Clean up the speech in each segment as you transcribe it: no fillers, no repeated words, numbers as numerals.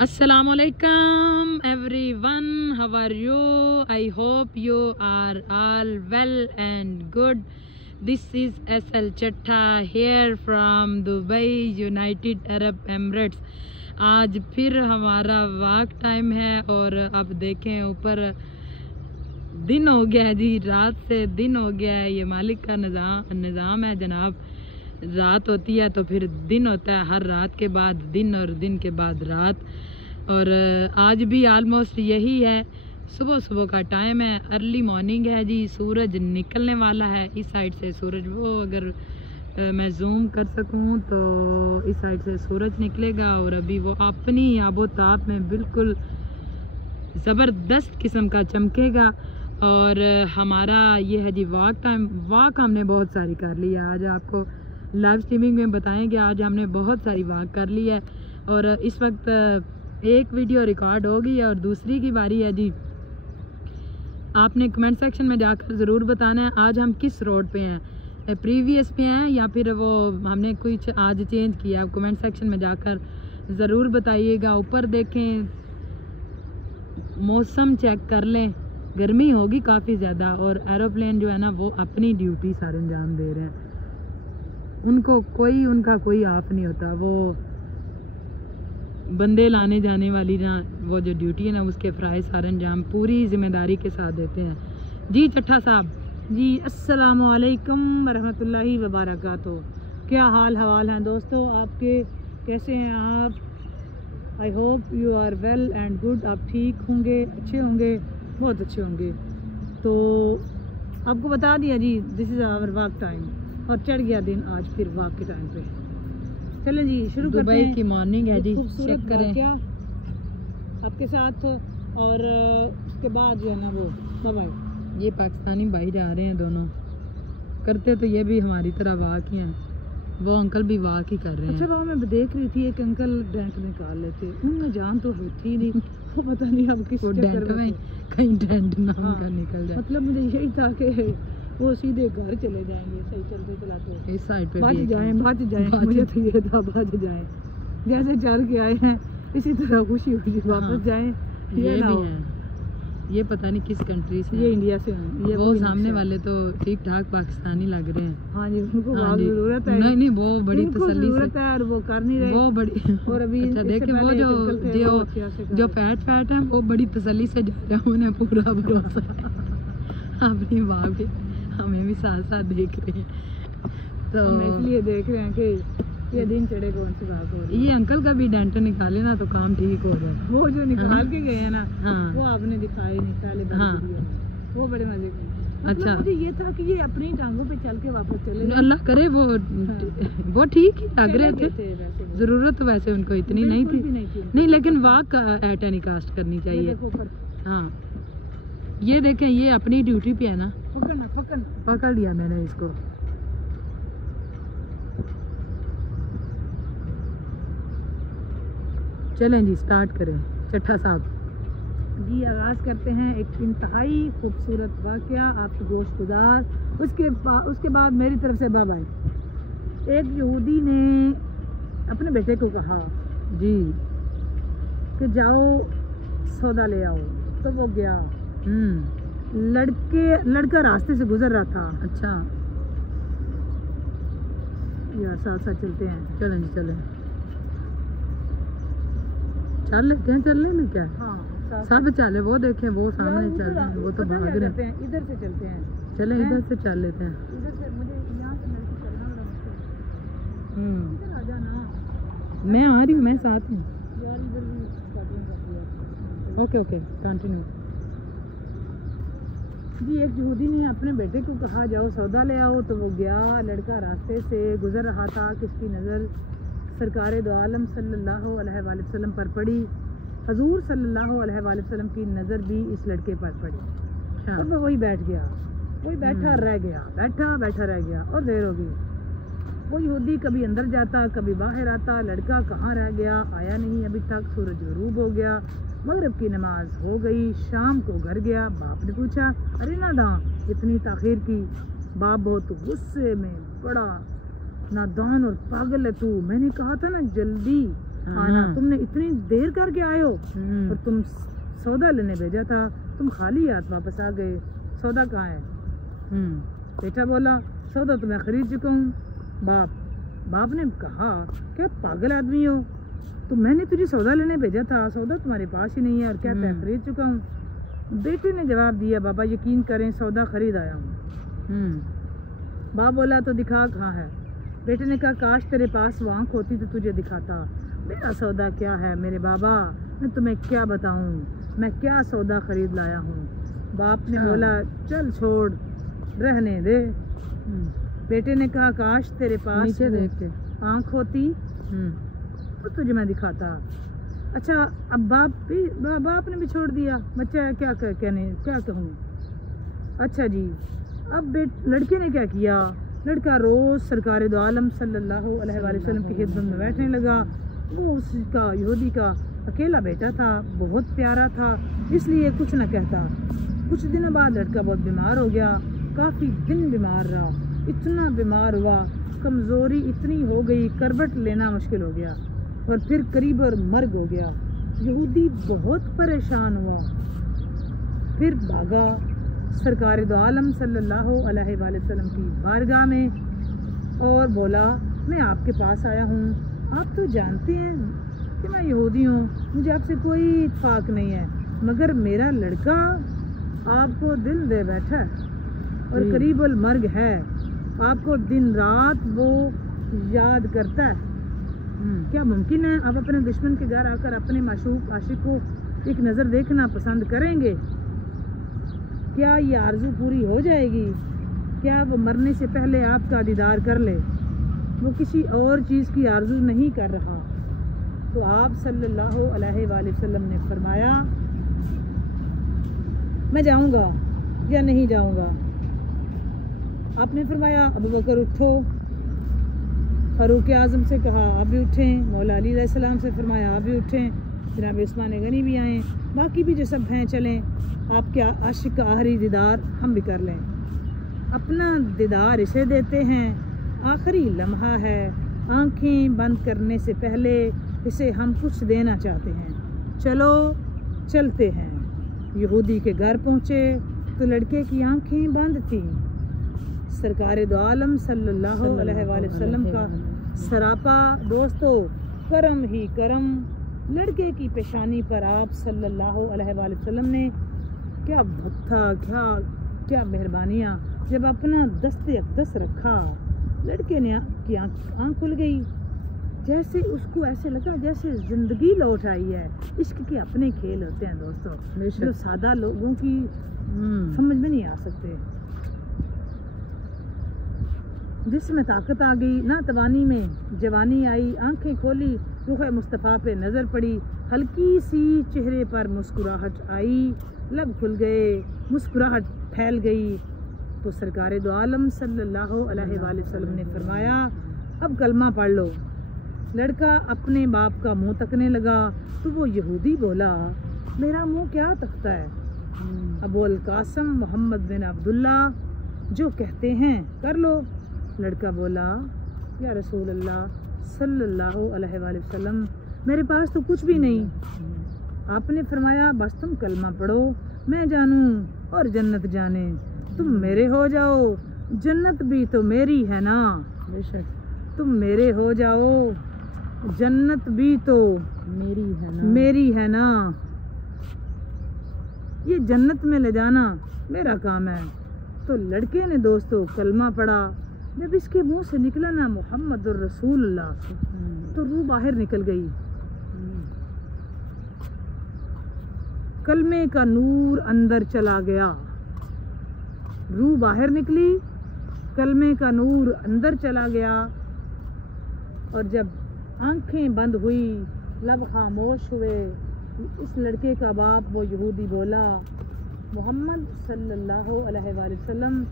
Assalamualaikum everyone, how are you? I hope you are all well and good. This is SL Chatta here from Dubai, United Arab Emirates. आज फिर हमारा walk time है और अब देखें ऊपर दिन हो गया है जी, रात से दिन हो गया है। ये मालिक का निज़ाम है जनाब। रात होती है तो फिर दिन होता है, हर रात के बाद दिन और दिन के बाद रात। और आज भी आलमोस्ट यही है, सुबह सुबह का टाइम है, अर्ली मॉर्निंग है जी। सूरज निकलने वाला है इस साइड से। सूरज वो अगर मैं जूम कर सकूं तो इस साइड से सूरज निकलेगा और अभी वो अपनी आबोताब में बिल्कुल ज़बरदस्त किस्म का चमकेगा। और हमारा ये है जी वॉक टाइम। वॉक हमने बहुत सारी कर ली है, आज आपको लाइव स्ट्रीमिंग में बताएंगे। आज हमने बहुत सारी वॉक कर ली है और इस वक्त एक वीडियो रिकॉर्ड होगी और दूसरी की बारी है जी। आपने कमेंट सेक्शन में जाकर ज़रूर बताना है आज हम किस रोड पे हैं, प्रीवियस पे हैं या फिर वो हमने कुछ आज चेंज किया। आप कमेंट सेक्शन में जाकर ज़रूर बताइएगा। ऊपर देखें, मौसम चेक कर लें, गर्मी होगी काफ़ी ज़्यादा और एरोप्लेन जो है ना वो अपनी ड्यूटी सारे अंजाम दे रहे हैं। उनका कोई ऑफ नहीं होता। वो बंदे लाने जाने वाली ना वो जो ड्यूटी है ना उसके फ़राइज़ सारे अंजाम पूरी ज़िम्मेदारी के साथ देते हैं जी। चट्टा साहब जी, अस्सलामु अलैकुम वरहमतुल्लाहि वबरकातुहू। क्या हाल हवाल हैं दोस्तों आपके, कैसे हैं आप? I hope you are well and good. आप ठीक होंगे, अच्छे होंगे, बहुत अच्छे होंगे। तो आपको बता दिया जी, this is our walk time और चढ़ गया दिन आज फिर वॉक के टाइम पे। चलें जी, शुरू करते हैं। दुबई की मॉर्निंग है जी, चेक करें क्या आपके साथ। और उसके बाद जो है ना वो बाय। ये पाकिस्तानी भाई जा रहे हैं दोनों, करते तो ये भी हमारी तरह वाक ही हैं। वो अंकल भी वाक ही कर रहे हैं। अच्छा बाबा, मैं देख रही थी एक अंकल डैंक निकाल लेते, उनमें जान तो होती नहीं, वो पता नहीं अब किस चक्कर में कहीं डेंट ना उनका निकल जाए। मतलब मुझे यही था कि वो सीधे घर चले जाएंगे सही चलते चलाते, इस साइड पे बच जाएं। मुझे तो ये था बच जाएं, जैसे चल के आए हैं इसी तरह खुशी खुशी वापस जाएं। ये भी है, ये पता नहीं किस कंट्री से, ये इंडिया से हैं। ये वो सामने वाले तो ठीक ठाक पाकिस्तानी लग रहे हैं। हाँ जी, उनको जरूरत है। नहीं वो बड़ी तसल्ली से और वो कर नहीं रहे, वो बड़ी और अभी अच्छा देखे वो जो फैट है वो बड़ी तसल्ली से जा रहे हैं, उन्हें पूरा भरोसा अपनी माँ भी हमें भी साथ साथ देख रहे हैं। तो हम इसलिए देख रहे हैं कि ये दिन चढ़े कौन सी बात हो रही है। ये अंकल का भी डेंट निकाले ना तो काम ठीक हो जाए। वो जो निकाल के गए हैं ना, हाँ, वो आपने दिखाई नहीं पहले। हाँ, वो बड़े मजे के। अच्छा, मुझे ये था कि ये अपनी टांगों पे चल के वापस चले, अल्लाह करे वो ठीक ही लग रहे थे। जरूरत तो वैसे उनको इतनी नहीं थी, नहीं लेकिन वॉक टेलीकास्ट करनी चाहिए। हाँ, ये देखें, ये अपनी ड्यूटी पे है ना। पकड़ लिया मैंने इसको। चलें जी, स्टार्ट करें चट्टा साहब जी। आगाज़ करते हैं एक इंतहाई खूबसूरत वाक़या आपके गोश्तगुजार। उसके बाद मेरी तरफ से बाय बाय। एक यहूदी ने अपने बेटे को कहा जी कि जाओ सौदा ले आओ, तो वो गया। लड़का रास्ते से गुजर रहा था। अच्छा यार, साथ साथ चलते हैं। चलें जी, चलें, चल लेते हैं। चलने में क्या, हाँ, सब चले। वो देखें, वो सामने चल रहे हैं, वो तो भाग रहे हैं। इधर से चलते हैं। चलें, इधर से चल लेते हैं। इधर से मुझे यहाँ से मेरे को चलना बड़ा मुश्किल है। इधर आ जाना, मैं आ रही हूँ, मैं साथ हूँ। यार इधर भी स्टार्टिंग कर दिया। ओके कंटिन्यू जी। एक यहूदी ने अपने बेटे को कहा जाओ सौदा ले आओ, तो वो गया। लड़का रास्ते से गुजर रहा था कि इसकी नज़र सरकार दो आलम सल्लल्लाहु अलैहि वसल्लम पर पड़ी। हजूर सल्लल्लाहु अलैहि वसल्लम की नज़र भी इस लड़के पर पड़ी। तो वो वही बैठ गया, वही बैठा रह गया और देर हो गई। वो यहूदी कभी अंदर जाता, कभी बाहर आता। लड़का कहाँ रह गया, आया नहीं अभी तक। सूरज गरूब हो गया, मगरिब की नमाज हो गई, शाम को घर गया। बाप ने पूछा, अरे नादान, इतनी ताखीर की? बाप बहुत गुस्से में, बड़ा नादान और पागल है तू। मैंने कहा था ना जल्दी आना, तुमने इतनी देर करके आए हो और तुम सौदा लेने भेजा था, तुम खाली हाथ वापस आ गए, सौदा कहाँ है? बेटा बोला सौदा तो मैं खरीद चुका हूँ। बाप ने कहा क्या पागल आदमी हो, तो मैंने तुझे सौदा लेने भेजा था, सौदा तुम्हारे पास ही नहीं है और क्या मैं खरीद चुका हूँ। बेटे ने जवाब दिया बाबा यकीन करें सौदा खरीद आया हूँ। बाप बोला तो दिखा कहाँ है? बेटे ने कहा काश तेरे पास वो आँख होती तो तुझे दिखाता। मेरा सौदा क्या है मेरे बाबा, मैं तुम्हें क्या बताऊँ, मैं क्या सौदा खरीद लाया हूँ। बाप ने बोला चल छोड़ रहने दे। बेटे ने कहा काश तेरे पास नीचे देख के आँख होती तो तुझे मैं दिखाता। अच्छा अब बाप ने भी छोड़ दिया, बच्चा क्या क्या कहूँ। अच्छा जी, अब लड़के ने क्या किया, लड़का रोज़ सरकार दो आलम सल्लल्लाहु अलैहि वसल्लम की खिदमत में बैठने लगा। वो उसका यहूदी का अकेला बेटा था, बहुत प्यारा था, इसलिए कुछ न कहता। कुछ दिनों बाद लड़का बहुत बीमार हो गया, काफ़ी दिन बीमार रहा, इतना बीमार हुआ कमज़ोरी इतनी हो गई करवट लेना मुश्किल हो गया और फिर करीब और मर्ग हो गया। यहूदी बहुत परेशान हुआ, फिर भागा सरकार दो आलम सल्लल्लाहु अलैहि वसल्लम की बारगाह में और बोला मैं आपके पास आया हूँ, आप तो जानते हैं कि मैं यहूदी हूँ, मुझे आपसे कोई इत्फाक नहीं है, मगर मेरा लड़का आपको दिल दे बैठा है और करीबुल मर्ग है, आपको दिन रात वो याद करता है। क्या मुमकिन है आप अपने दुश्मन के घर आकर अपने माशूक आशिक को एक नज़र देखना पसंद करेंगे? क्या ये आरज़ू पूरी हो जाएगी? क्या वो मरने से पहले आपका दीदार कर ले? वो किसी और चीज़ की आरज़ू नहीं कर रहा। तो आप सल्लल्लाहु अलैहि वसल्लम ने फरमाया मैं जाऊंगा या नहीं जाऊंगा? आपने फरमाया अबू बकर उठो, फारूक आज़म से कहा आप भी उठें, मौला अली अलैहिस्सलाम से फरमाया आप भी उठें, जनाब उस्मान गनी भी आएँ, बाकी भी जो सब हैं चलें, आपके आशिक का आखिरी दीदार हम भी कर लें। अपना दीदार इसे देते हैं, आखिरी लम्हा है, आंखें बंद करने से पहले इसे हम कुछ देना चाहते हैं, चलो चलते हैं। यहूदी के घर पहुँचे तो लड़के की आंखें बंद थीं। सरकार दो आलम सल्लल्लाहु अलैहि वसल्लम का सरापा दोस्तों करम ही करम, लड़के की पेशानी पर आप सल्लल्लाहु अलैहि वसल्लम ने क्या भत्था क्या मेहरबानियाँ, जब अपना दस्ते अक़दस रखा लड़के ने की आँख खुल गई, जैसे उसको ऐसे लगा जैसे ज़िंदगी लौट आई है। इश्क के अपने खेल होते हैं दोस्तों, जो सादा लोगों की समझ में नहीं आ सकते। जिसमें ताकत आ गई, ना तवानी में जवानी आई, आंखें खोली, रूह मुस्तफ़ा पे नज़र पड़ी, हल्की सी चेहरे पर मुस्कुराहट आई, लब खुल गए, मुस्कुराहट फैल गई। तो सरकार दो आलम सल्लल्लाहु अलैहि वसल्लम ने फरमाया अब कलमा पढ़ लो। लड़का अपने बाप का मुंह तकने लगा तो वो यहूदी बोला मेरा मुंह क्या तकता है? अबुल कासम मोहम्मद बिन अब्दुल्ला जो कहते हैं कर लो। लड़का बोला या रसूल अल्लाह सल्लल्लाहु अलैहि वसल्लम मेरे पास तो कुछ भी नहीं। आपने फरमाया बस तुम कलमा पढ़ो, मैं जानूं और जन्नत जाने, तुम मेरे हो जाओ, जन्नत भी तो मेरी है ना। बेशक तुम मेरे हो जाओ, जन्नत भी तो मेरी है ना। ये जन्नत में ले जाना मेरा काम है। तो लड़के ने दोस्तों कलमा पढ़ा, जब इसके मुंह से निकला ना मुहम्मदुर रसूलुल्लाह तो रूह बाहर निकल गई। कलमे का नूर अंदर चला गया, रूह बाहर निकली, कलमे का नूर अंदर चला गया। और जब आंखें बंद हुई, लब खामोश हुए, इस लड़के का बाप वो यहूदी बोला मोहम्मद सल्लल्लाहु अलैहि वसल्लम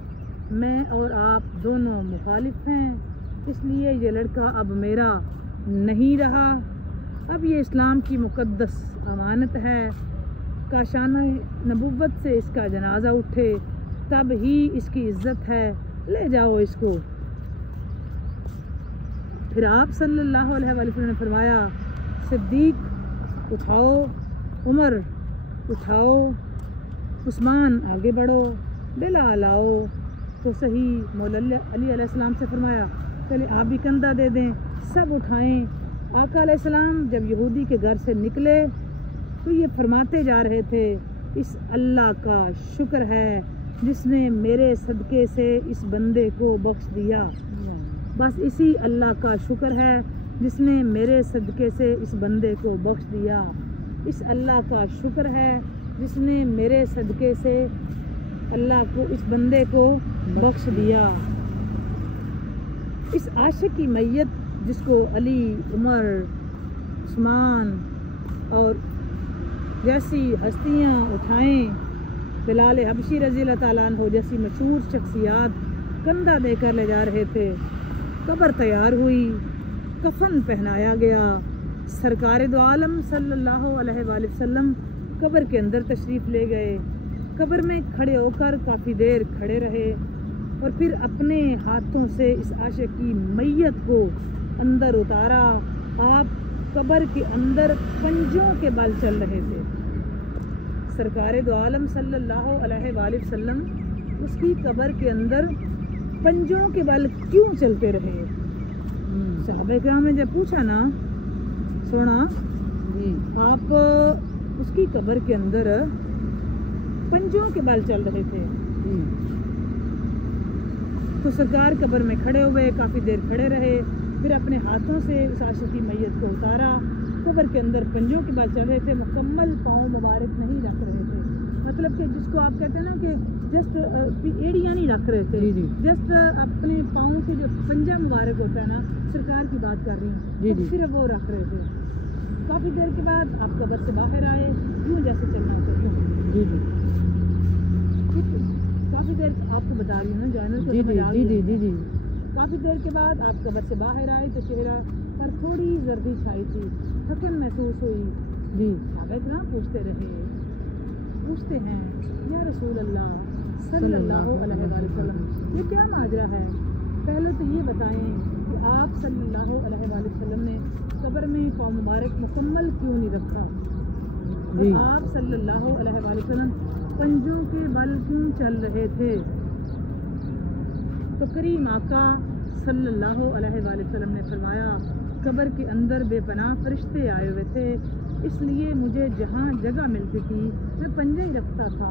मैं और आप दोनों मुखालिफ हैं, इसलिए ये लड़का अब मेरा नहीं रहा। अब ये इस्लाम की मुक़द्दस अमानत है, काशाना नबुव्वत से इसका जनाजा उठे तब ही इसकी इज्जत है, ले जाओ इसको। फिर आप सल्लल्लाहु अलैहि वसल्लम ने फरमाया सिद्दीक उठाओ, उमर उठाओ, उस्मान आगे बढ़ो, बिलाल आओ। तो सही मौला अली अलैहिस्सलाम से फरमाया पहले आप भी कंधा दे दें, सब उठाएं। आका अलैहिस्सलाम जब यहूदी के घर से निकले तो ये फरमाते जा रहे थे, इस अल्लाह का शुक्र है जिसने मेरे सदक़े से इस बंदे को बख्श दिया। बस इसी अल्लाह का शुक्र है जिसने मेरे सदक़े से इस बंदे को बख्श दिया। इस अल्लाह का शुक्र है जिसने मेरे सदक़े से अल्लाह को इस बंदे को बख्श दिया। इस आशिक की मैयत जिसको अली, उमर, उस्मान और जैसी हस्तियाँ उठाएं, बिलाल हबशी रज़ी अल्लाह ताला अन्हु जैसी मशहूर शख्सियात कंधा देकर ले जा रहे थे। कब्र तैयार हुई, कफन पहनाया गया। सरकार दो आलम सल्लल्लाहु अलैहि वसल्लम कब्र के अंदर तशरीफ़ ले गए। कब्र में खड़े होकर काफ़ी देर खड़े रहे और फिर अपने हाथों से इस आशिक की मैयत को अंदर उतारा। आप कब्र के अंदर पंजों के बल चल रहे थे। सरकार दो आलम सल्लल्लाहु अलैहि वसल्लम उसकी कब्र के अंदर पंजों के बल क्यों चलते रहे? सहाबा-ए-किराम ने जब पूछा ना, सुना जी, आप उसकी कब्र के अंदर पंजों के बल चल रहे थे। तो सरकार कब्र में खड़े हुए, काफ़ी देर खड़े रहे, फिर अपने हाथों से उस आशिक की मैयत को उतारा। कब्र के अंदर पंजों के बल चल रहे थे, मुकम्मल पाँव मुबारक नहीं रख रहे थे। मतलब कि जिसको आप कहते हैं ना कि जस्ट एड़ियाँ नहीं रख रहे थे, जस्ट अपने पाँव के जो पंजा मुबारक होता है ना, सरकार की बात कर रही हूँ, तो सिर्फ वो रख रहे थे। काफ़ी देर के बाद आप कब्र से बाहर आए, यूँ जैसे चलना चाहिए। काफ़ी देर आपको बता रही हूँ जानवर को जी। काफ़ी देर के बाद आप कब्र से बाहर आए तो चेहरा पर थोड़ी जर्दी छाई थी, थकन महसूस हुई जी। सहाबा-ए-किराम पूछते हैं या रसूल अल्लाह सल्लल्लाहु अलैहि वसल्लम, ये क्या माजरा है? पहले तो ये बताएं कि आप सल्लल्लाहु अलैहि वसल्लम ने कब्र में पाँव मुबारक मुकम्मल क्यों नहीं रखा? तो आप सल्लल्लाहु अलैहि वसल्लम पंजों के बल क्यों चल रहे थे? तो करीम आका सल्लल्लाहु अलैहि वसल्लम ने फरमाया, कब्र के अंदर बेपनाह फरिश्ते आए हुए थे, इसलिए मुझे जहाँ जगह मिलती थी मैं पंजा ही रखता था,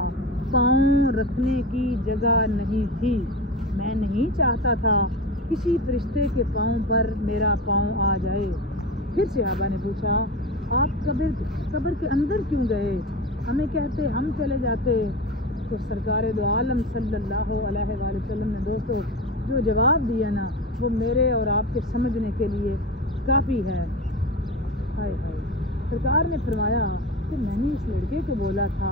पाँव रखने की जगह नहीं थी। मैं नहीं चाहता था किसी फरिश्ते के पाँव पर मेरा पाँव आ जाए। फिर सहाबा ने पूछा, आप कब्र के अंदर क्यों गए? हमें कहते हम चले जाते। तो सरकार दो आलम सल्लल्लाहु अलैहि वसल्लम ने दोस्तों जो जवाब दिया ना, वो मेरे और आपके समझने के लिए काफ़ी है। हाय हाय। सरकार ने फरमाया कि मैंने इस लड़के को बोला था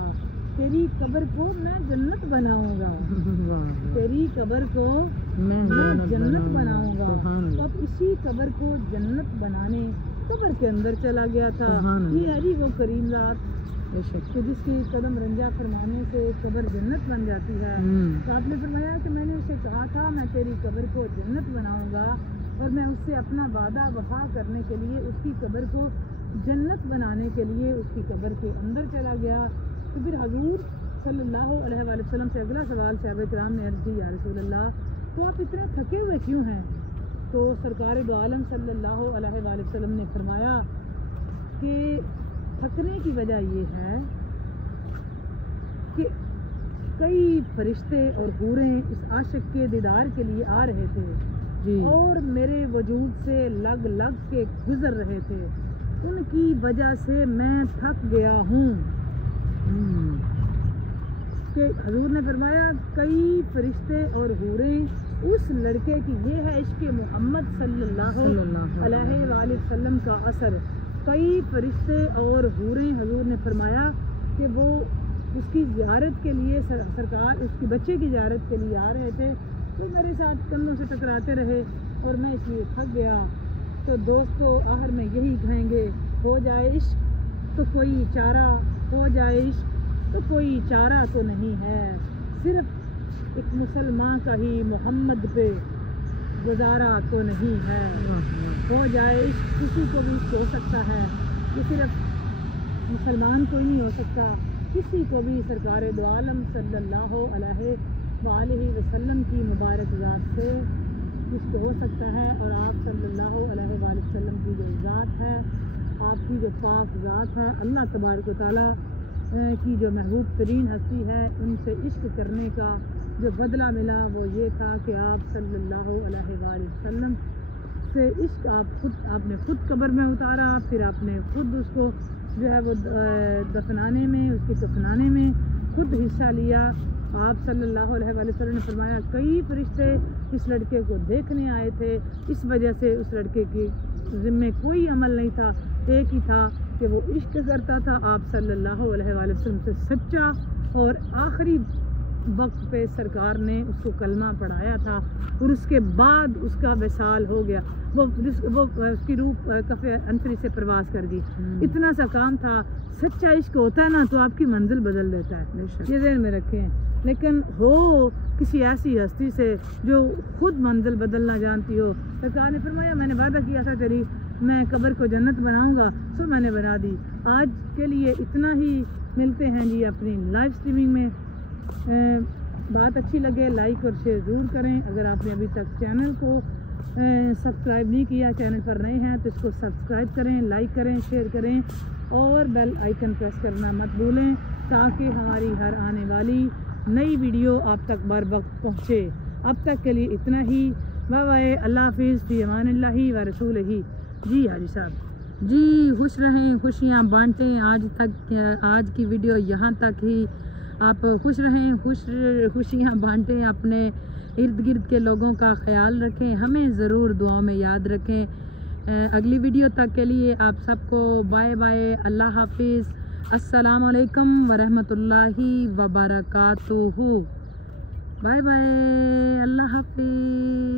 तेरी कब्र को मैं जन्नत बनाऊंगा, तेरी कब्र को मैं जन्नत बनाऊंगा। तो अब इसी कब्र को जन्नत बनाने कब्र के अंदर चला गया था। ये है जी वो करीम रात कि जिसकी कदम रंजा फरमाने से कब्र जन्नत बन जाती है। तो आपने फरमाया कि मैंने उसे कहा था मैं तेरी कब्र को जन्नत बनाऊंगा, और मैं उससे अपना वादा वफा करने के लिए उसकी कब्र को जन्नत बनाने के लिए उसकी कब्र के अंदर चला गया। तो फिर हजूर सल्लल्लाहु अलैहि वसल्लम से अगला सवाल सहाबा-ए-किराम ने अर्ज़ की, या रसूल अल्लाह, तो आप इतने थके हुए क्यों हैं? तो सरकार दो आलम सल्लल्लाहु अलैहि वसल्लम ने फरमाया कि थकने की वजह ये है कि कई फरिश्ते और हूरें इस आशिक के दीदार के लिए आ रहे थे जी, और मेरे वजूद से लग लग के गुजर रहे थे, उनकी वजह से मैं थक गया हूँ। कि हजूर ने फरमाया कई फरिश्ते और हूरें उस लड़के की, ये है इश्क़ मोहम्मद सल्लल्लाहु अलैहि वसल्लम का असर। कई फरिश्ते और हूरें हजूर ने फरमाया कि वो उसकी ज़ियारत के लिए सरकार उसके बच्चे की ज़ियारत के लिए आ रहे थे, तो मेरे साथ कंधों से टकराते रहे और मैं इसलिए थक गया। तो दोस्तों आखिर में यही कहेंगे, हो जाए इश्क तो कोई चारा, हो जाए इश्क तो कोई चारा तो नहीं है, सिर्फ एक मुसलमान का ही मोहम्मद पे गुजारा तो नहीं है। हो जाए इश्क, किसी को भी इश्क हो सकता है, ये सिर्फ मुसलमान कोई नहीं हो सकता, किसी को भी सरकार दो आलम सल्लल्लाहु अलैहि वसल्लम की मुबारक ज़ात से इसको हो सकता है। और आप सल्लल्लाहु अलैहि वसल्लम की जो ज़ात है, आपकी जो पाक ज़ात है, अल्लाह तबारक व तआला की जो महबूब तरीन हस्ती है, उनसे इश्क करने का जो बदला मिला वो ये था कि आप सल्लल्लाहु अलैहि वसल्लम से इश्क आपने खुद कब्र में उतारा, फिर आपने खुद उसको जो है वो दफनाने में, उसके दफनाने में खुद हिस्सा लिया। आप सल्लल्लाहु अलैहि वसल्लम ने फरमाया कई फरिश्ते इस लड़के को देखने आए थे, इस वजह से उस लड़के के ज़िम्मे कोई अमल नहीं था, एक ही था कि वो इश्क करता था आप सल्लल्लाहु अलैहि वसल्लम से सच्चा, और आखिरी वक्त पे सरकार ने उसको कलमा पढ़ाया था और उसके बाद उसका विसाल हो गया, वो उसकी रूह कफ़े अंतरी से प्रवास कर गई। इतना सा काम था। सच्चा इश्क होता है ना तो आपकी मंजिल बदल देता है, ये ध्यान में रखें। लेकिन हो किसी ऐसी हस्ती से जो खुद मंजिल बदलना जानती हो, सरकार ने फरमाया मैंने वादा किया था तेरी मैं कब्र को जन्नत बनाऊंगा, सो मैंने बना दी। आज के लिए इतना ही, मिलते हैं जी अपनी लाइव स्ट्रीमिंग में। बात अच्छी लगे लाइक और शेयर ज़रूर करें। अगर आपने अभी तक चैनल को सब्सक्राइब नहीं किया, चैनल पर नए हैं तो इसको सब्सक्राइब करें, लाइक करें, शेयर करें और बेल आइकन प्रेस करना मत भूलें, ताकि हमारी हर आने वाली नई वीडियो आप तक बर वक्त पहुँचे। अब तक के लिए इतना ही। बाय बाय, अल्लाह हाफिज़, फ़ी अमानिल्लाहि व रसूलिही। जी हाजी साहब जी, खुश रहें, खुशियाँ बांटें। आज की वीडियो यहाँ तक ही। आप खुश रहें, खुशियाँ बांटें, अपने इर्द गिर्द के लोगों का ख्याल रखें, हमें ज़रूर दुआओं में याद रखें। अगली वीडियो तक के लिए आप सबको बाय बाय, अल्लाह हाफिज़, अस्सलाम वालेकुम वरहमतुल्लाहि वबरकातुहू। बाय बाय, अल्लाह हाफिज़।